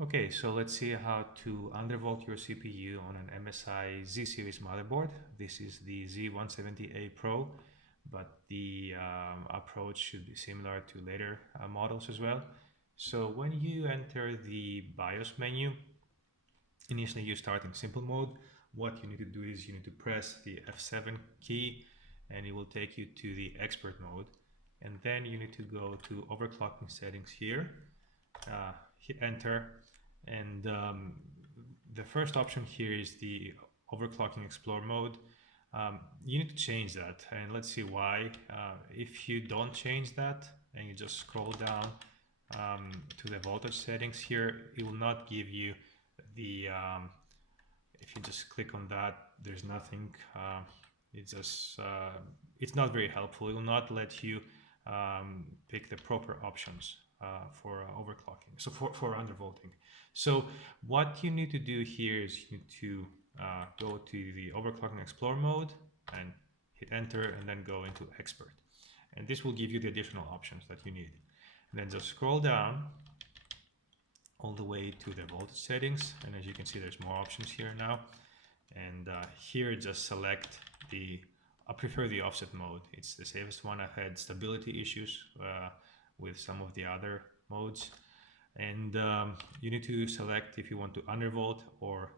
Okay, so let's see how to undervolt your CPU on an MSI Z series motherboard. This is the Z170A Pro, but the approach should be similar to later models as well. So when you enter the BIOS menu, initially you start in simple mode. What you need to do is you need to press the F7 key and it will take you to the expert mode. And then you need to go to overclocking settings here, hit enter. And the first option here is the Overclocking Explorer mode. You need to change that, and let's see why. If you don't change that and you just scroll down to the voltage settings here, it will not give you the if you just click on that, there's nothing. It's not very helpful. It will not let you pick the proper options for overclocking, so for undervolting. So what you need to do here is you need to go to the Overclocking Explorer mode and hit enter and then go into expert. And this will give you the additional options that you need. And then just scroll down all the way to the voltage settings. And as you can see, there's more options here now. And here just select I prefer the offset mode. It's the safest one. I've had stability issues with some of the other modes. And you need to select if you want to undervolt or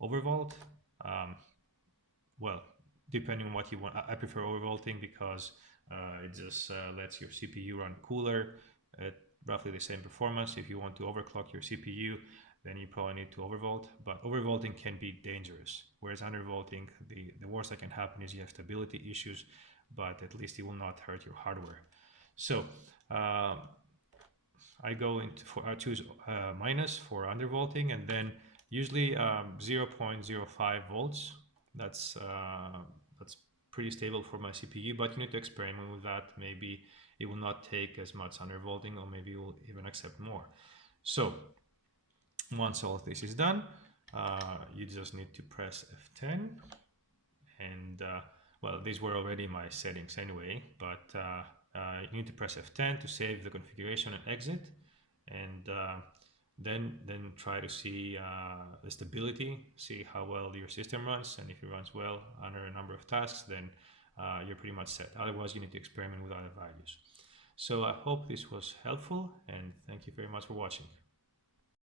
overvolt. Well, depending on what you want. I prefer overvolting because it just lets your CPU run cooler at roughly the same performance. If you want to overclock your CPU, then you probably need to overvolt. But overvolting can be dangerous. Whereas undervolting, the worst that can happen is you have stability issues, but at least it will not hurt your hardware. So I choose minus for undervolting, and then usually 0.05 volts. That's pretty stable for my CPU, but you need to experiment with that. Maybe it will not take as much undervolting, or maybe it will even accept more. So once all of this is done, you just need to press F10, and well, these were already my settings anyway, but you need to press F10 to save the configuration and exit, and then try to see the stability, see how well your system runs, and if it runs well under a number of tasks, then you're pretty much set. Otherwise, you need to experiment with other values. So I hope this was helpful, and thank you very much for watching.